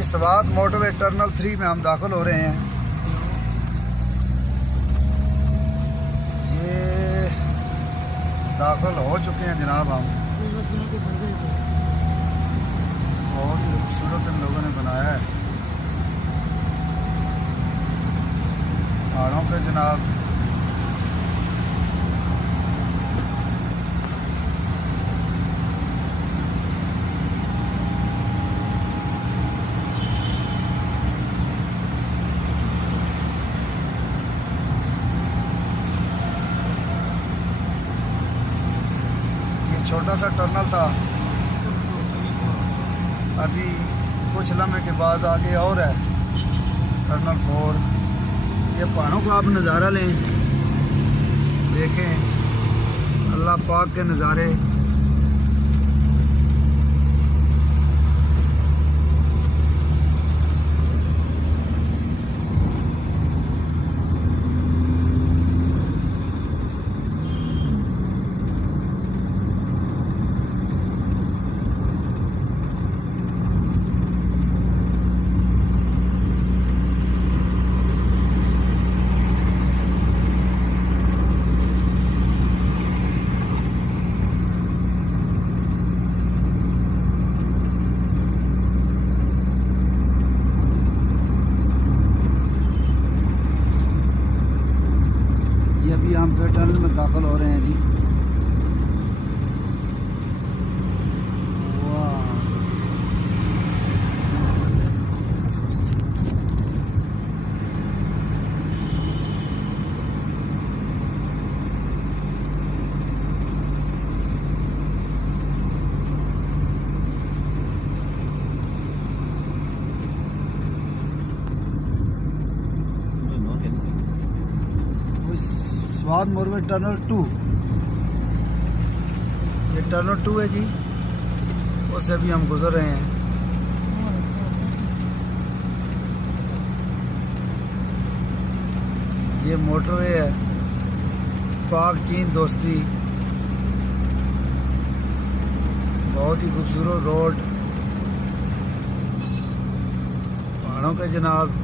जी Swat motorway terminal 3 में हम दाखिल हो रहे हैं। ये दाखिल हो चुके हैं जनाब हम। बहुत ही खूबसूरत इन लोगों ने बनाया है पहाड़ों पे जनाब। छोटा सा टनल था, अभी कुछ लम्हे के बाद आगे और है टनल 4। ये पहाड़ों का आप नज़ारा लें, देखें अल्लाह पाक के नज़ारे। अभी हम फिर टनल में दाखिल हो रहे हैं जी। स्वात मोटरवे टनल 2, ये टनल 2 है जी, उससे भी हम गुजर रहे हैं। ये मोटरवे है, पाक चीन दोस्ती, बहुत ही खूबसूरत रोड पहाड़ों के जनाब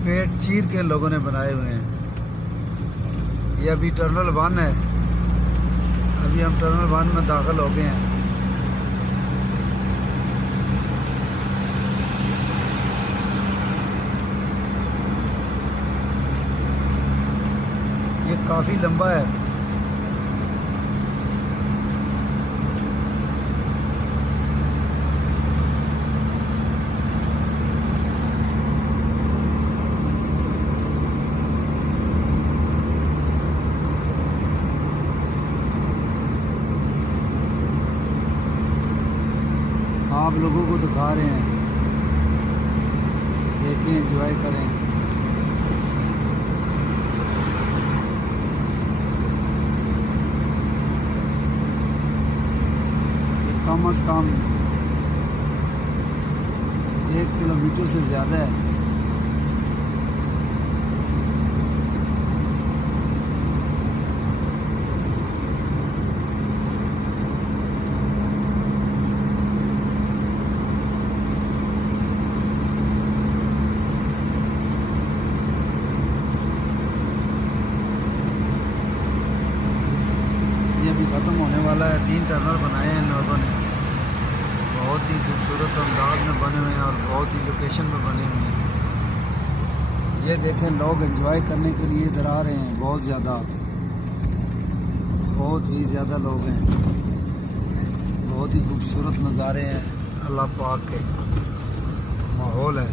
पेट चीर के लोगों ने बनाए हुए हैं। ये अभी टर्मिनल 1 है, अभी हम टर्मिनल 1 में दाखिल हो गए हैं। ये काफ़ी लंबा है। आप लोगों को दिखा रहे हैं, देखें, एंजॉय करें। ये कम से कम 1 किलोमीटर से ज़्यादा है। ये अभी ख़त्म होने वाला है। 3 टनल बनाए हैं इन लोगों ने, बहुत ही खूबसूरत अंदाज में बने हुए हैं और बहुत ही लोकेशन में बने हुए हैं। ये देखें, लोग एंजॉय करने के लिए इधर आ रहे हैं, बहुत ही ज़्यादा लोग हैं। बहुत ही खूबसूरत नज़ारे हैं, अल्लाह पाक के माहौल है।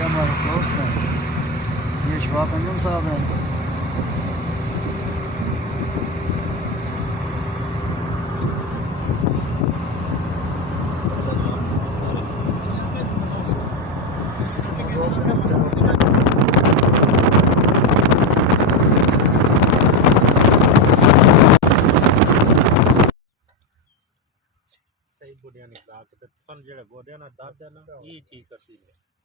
हमारे दोस्त हैं, ये अशफाक अंजुम साहब हैं। गोडियां निकला के तो सन जेड़ा गोडियां ना दर्द है ना ये ठीक करती है।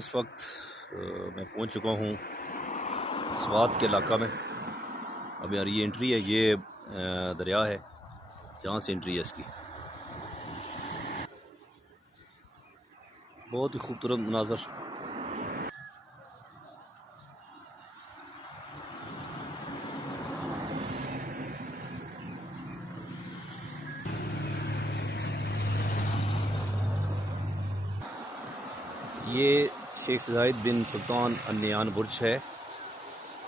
इस वक्त मैं पहुंच चुका हूं स्वात के इलाका में। अब यार ये एंट्री है, ये दरिया है जहाँ से एंट्री है इसकी। बहुत ही खूबसूरत मनाज़र। ये शेख ज़ाहिद बिन सुल्तान अल नहयान बुर्ज है।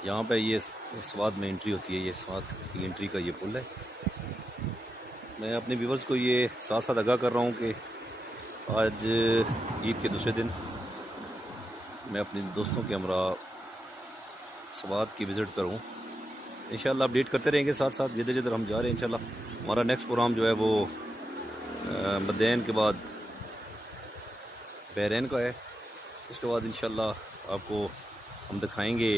यहाँ पे ये स्वात में एंट्री होती है। ये स्वात की एंट्री का ये पुल है। मैं अपने व्यूवर्स को ये साथ साथ आगाह कर रहा हूँ कि आज ईद के दूसरे दिन मैं अपने दोस्तों के हमरा स्वात की विज़िट करूँ। इंशाल्लाह अपडेट करते रहेंगे साथ साथ जिधर जिधर हम जा रहे हैं। इंशाल्लाह हमारा नेक्स्ट प्रोग्राम जो है वो बहरैन के बाद बहरैन का है। उसके बाद इंशाल्लाह आपको हम दिखाएंगे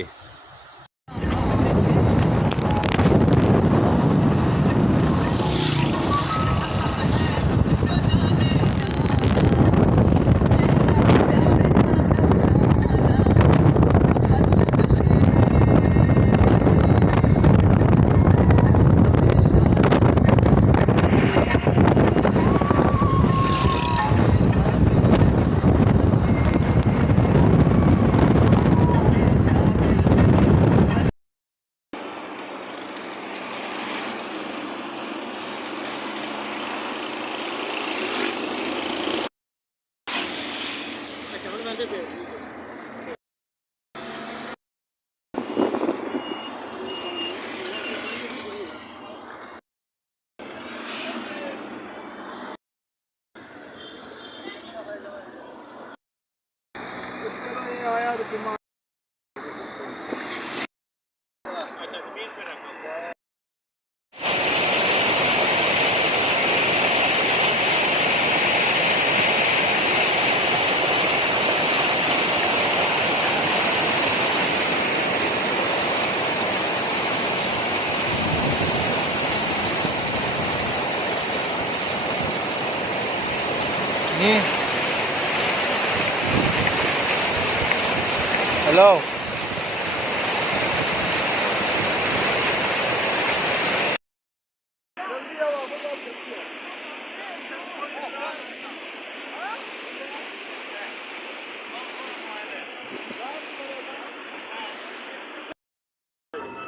हेलो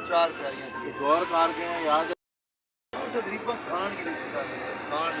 चार गौर कार के हैं याद तकरीबन खान की खान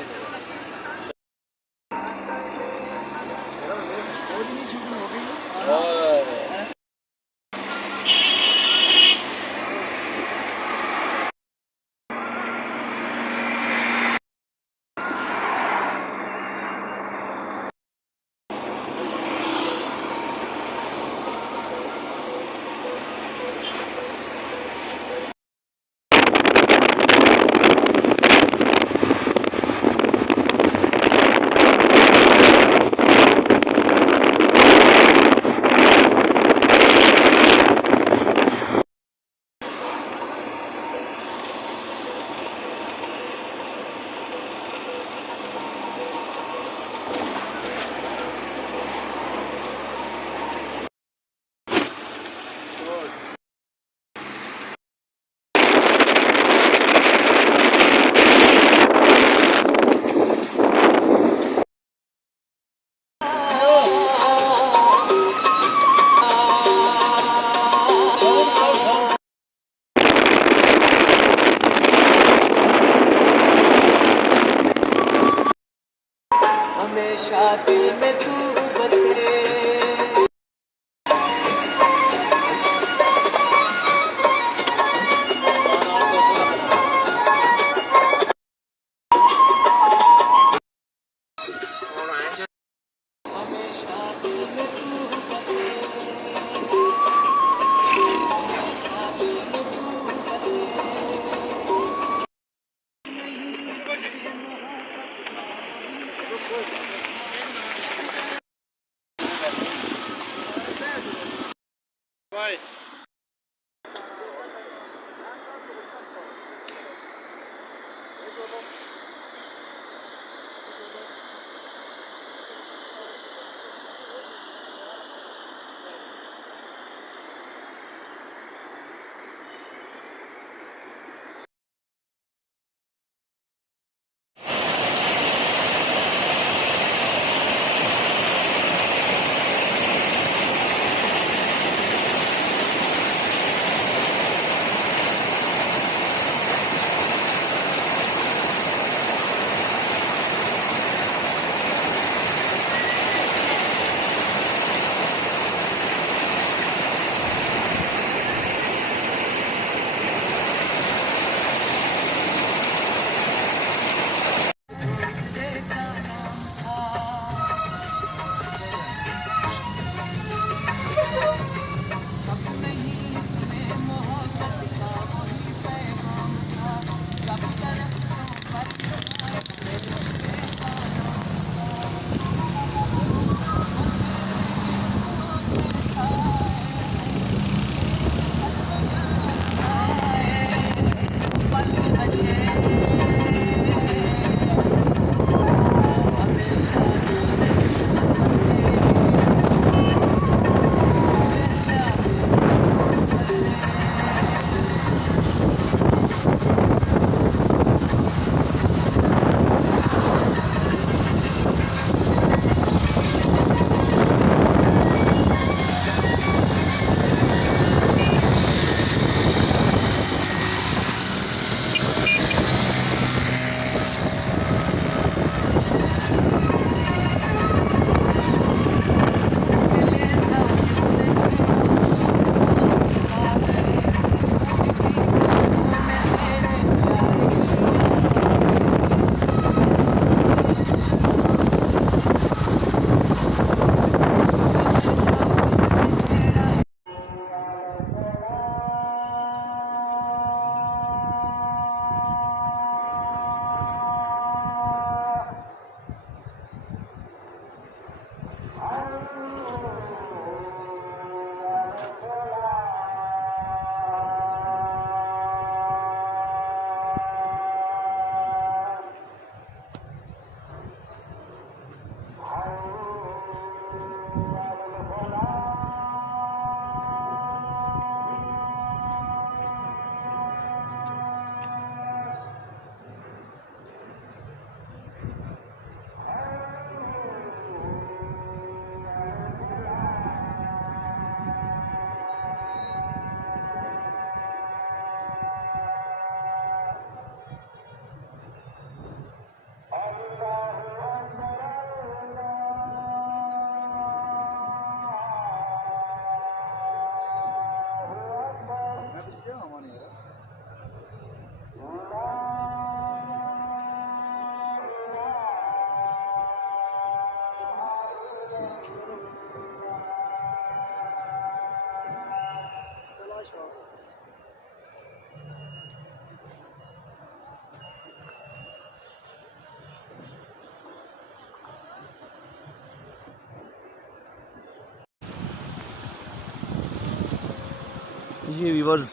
ये व्यूवर्स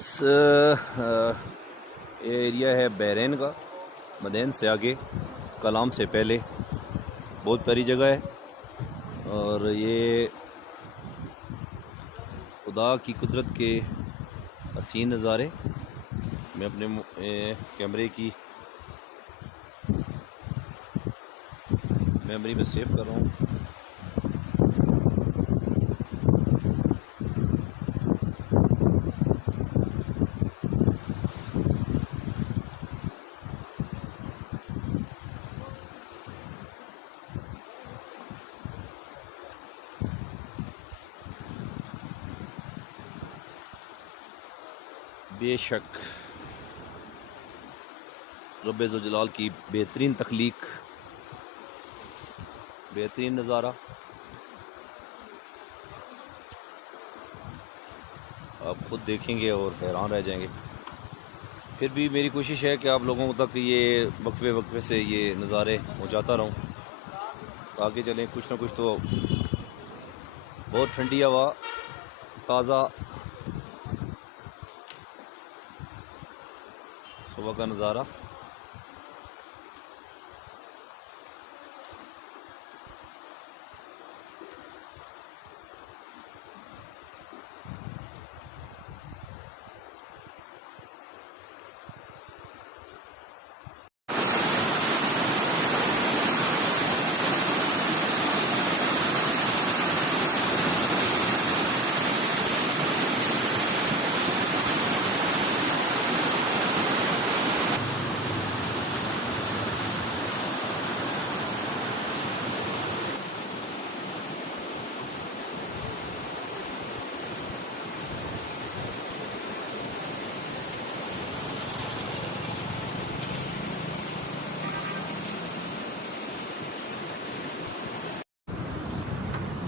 ये एरिया है बहरैन का, मदैन से आगे, कलाम से पहले। बहुत प्यारी जगह है और ये खुदा की कुदरत के हसीन नज़ारे मैं अपने कैमरे की मेमोरी में सेव कर रहा हूँ। बेशक रब्बे ज़ो जलाल की बेहतरीन तख्लीक, बेहतरीन नज़ारा। आप खुद देखेंगे और हैरान रह जाएंगे। फिर भी मेरी कोशिश है कि आप लोगों तक ये वक्फे वक्फे से ये नज़ारे पहुंचाता रहूं, आगे चलें। कुछ ना कुछ तो बहुत ठंडी हवा, ताज़ा सुबह का नज़ारा।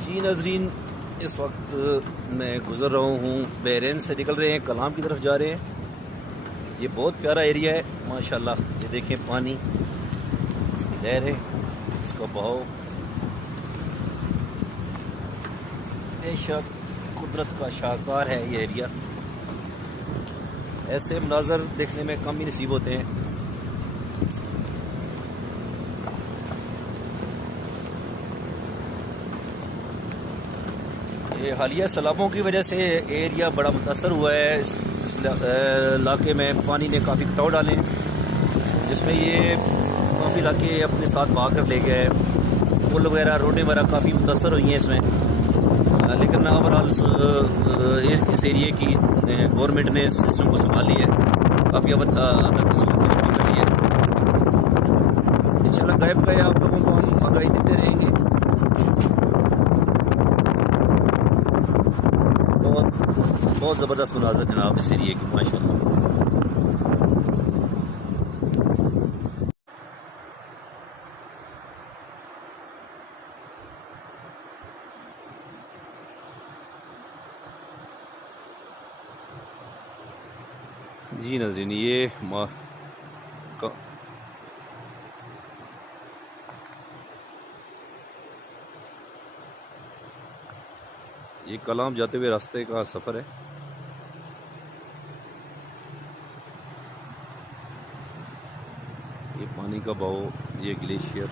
जी नाज़रीन, इस वक्त मैं गुज़र रहा हूँ, बहरैन से निकल रहे हैं, कलाम की तरफ जा रहे हैं। ये बहुत प्यारा एरिया है माशाल्लाह। ये देखें पानी, इसकी लहरें, इसका बहाव, बेशक कुदरत का शाहकार है ये एरिया। ऐसे मनाज़र देखने में कम ही नसीब होते हैं। ये हालिया सैलाबों की वजह से एरिया बड़ा मुतासर हुआ है। इस इलाके में पानी ने काफ़ी कटाव डाले हैं, जिसमें ये काफ़ी इलाके अपने साथ बहा कर ले गए। पुल वगैरह, रोडें वगैरह काफ़ी मुतासर हुई हैं इसमें। लेकिन ओवरऑल इस एरिए की गवर्नमेंट ने इस सिस्टम को संभाल लिया है, काफ़ी हद तक इसको तरक्की कर ली है। इंशाल्लाह गायब गए आप लोगों को हम आगाही देते रहेंगे। बहुत ज़बरदस्त मुनाज़र जनाब इस एरिए की माशाल्लाह। जी नाज़रीन, ये कलाम जाते हुए रास्ते का सफ़र है। ये पानी का बहाव, ये ग्लेशियर,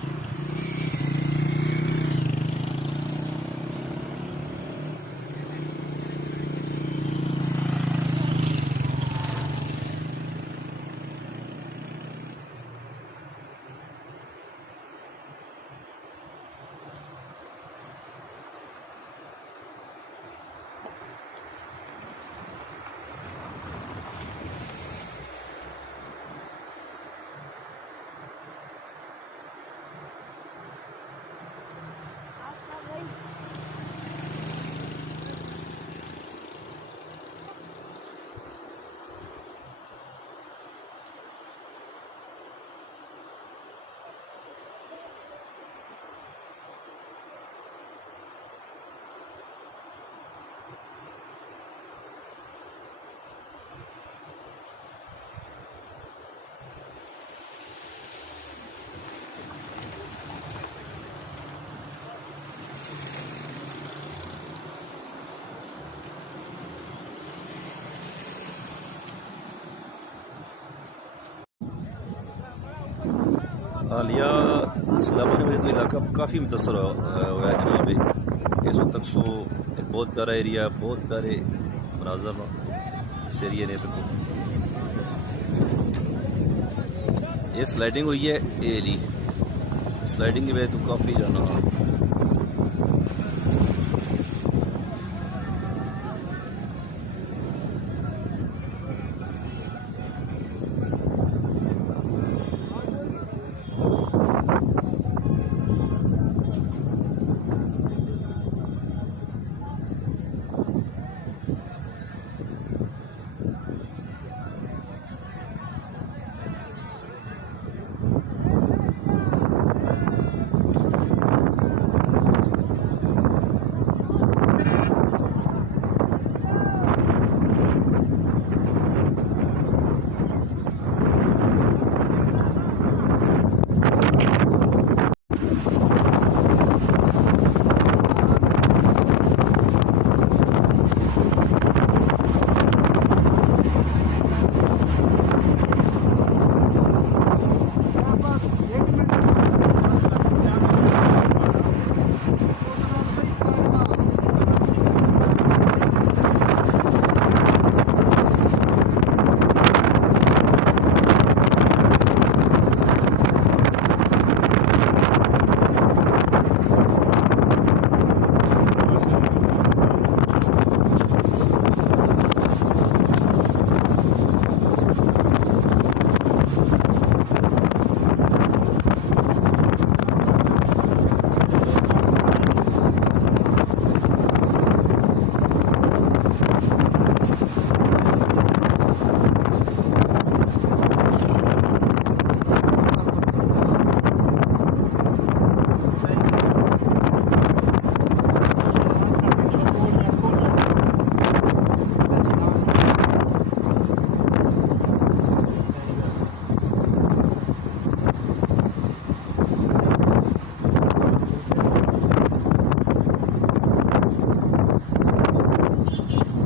हालिया सैलाबों ने तो इलाका काफ़ी मुतासर हुआ है जनाब। इस वक्त तक सो एक बहुत प्यारा एरिया, बहुत प्यारे मनाजर इस एरिए ने। देखो ये स्लाइडिंग हुई है, ये ली स्लाइडिंग की वजह तो काफ़ी जाना बस 1 मिनट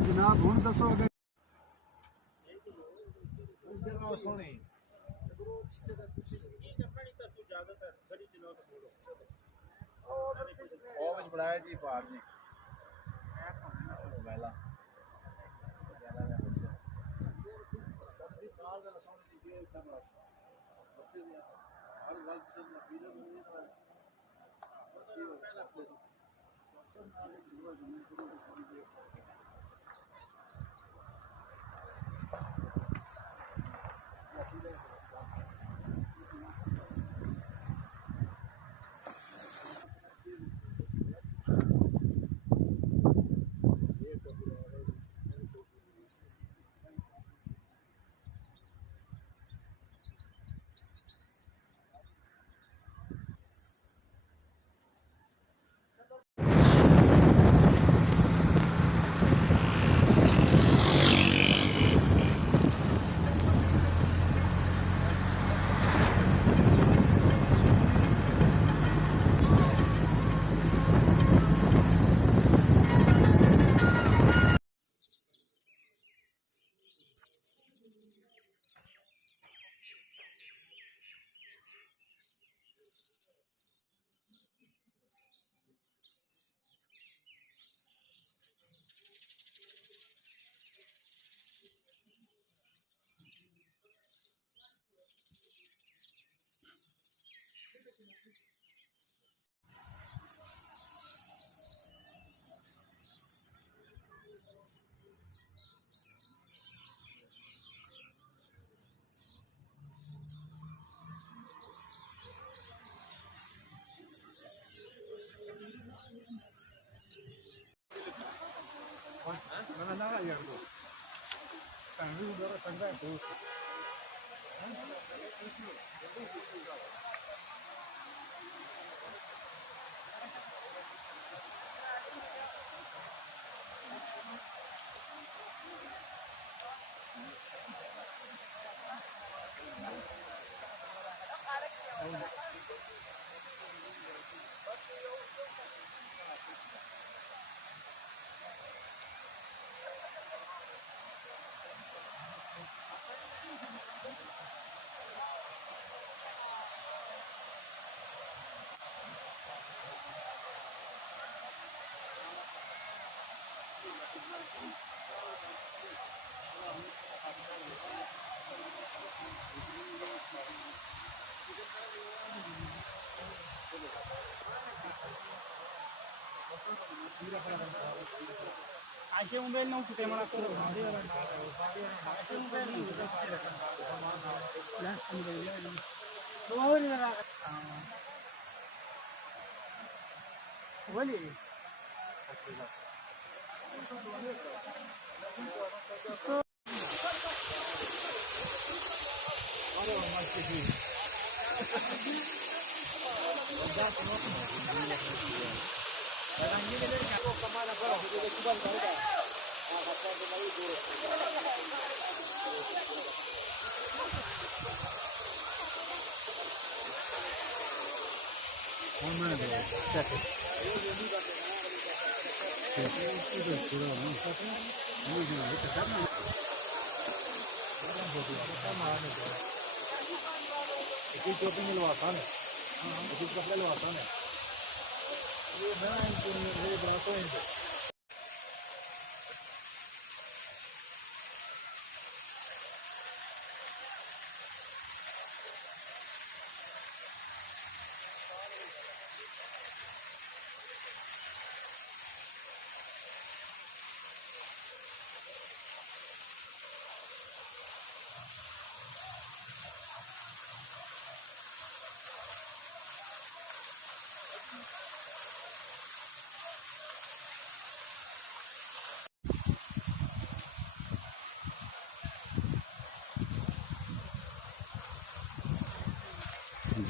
जनाब हुण दसो अगर सोनी बढ़ाया जी पार जी पहला Asyik mobil nong kita mana tu? Asyik mobil nong kita. Lah, mobil ni. Bawa ni lah. Boleh.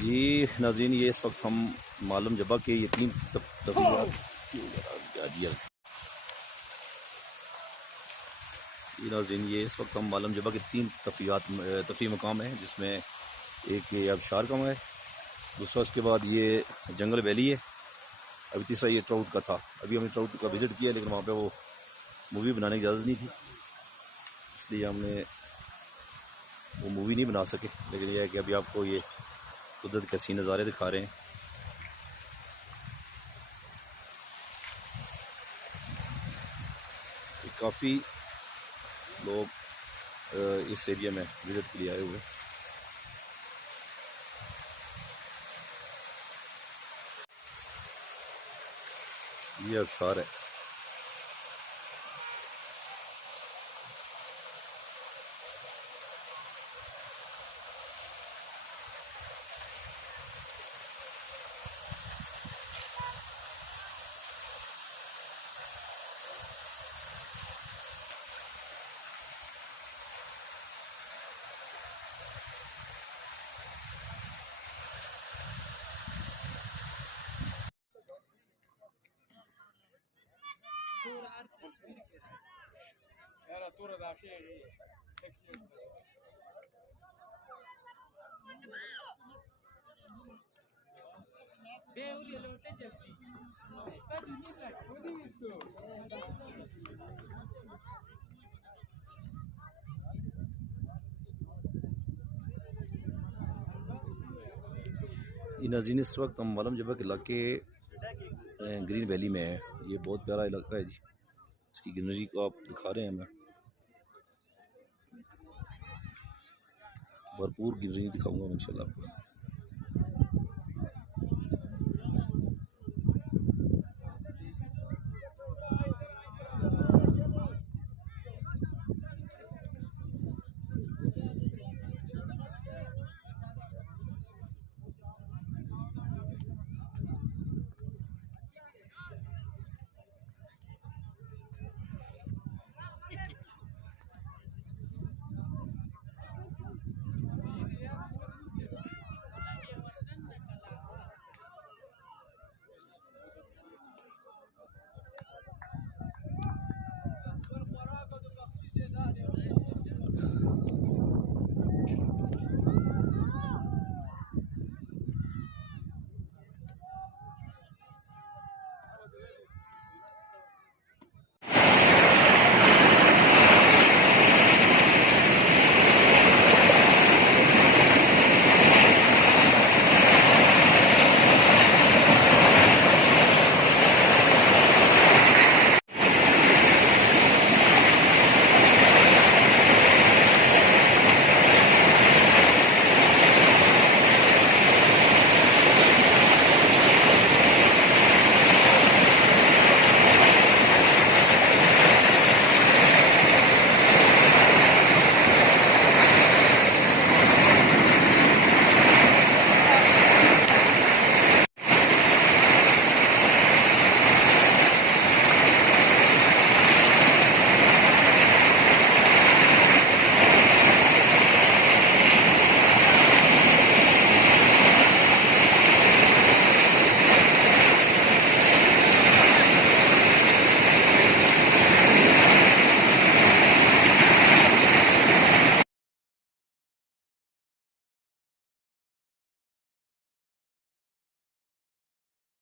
जी नाज़रीन, ये इस वक्त हम मालूम जबा के यतीम तफरीयात नाज़रीन, ये इस वक्त हम मालूम जबा के 3 तफरी मकाम है, जिसमें एक ये आबशार का है, दूसरा उसके बाद ये जंगल वैली है, अभी तीसरा ये ट्राउट का था। अभी हमने ट्राउट का विज़िट किया, लेकिन वहाँ पे वो मूवी बनाने की इजाज़त नहीं थी, इसलिए हमने वो मूवी नहीं बना सके। लेकिन यह है कि अभी आपको ये कुदरत के हसीन नज़ारे दिखा रहे हैं। काफ़ी लोग इस एरिया में विज़िट के लिए आए हुए हैं। ये आबशार है। Era tura da fia. नाज़रीन, इस वक्त हम मालूम जबा के इलाके ग्रीन वैली में है। ये बहुत प्यारा इलाका है जी, इसकी ग्रीनरी को आप दिखा रहे हैं हमें। भरपूर ग्रीनरी दिखाऊंगा इंशाल्लाह आपको।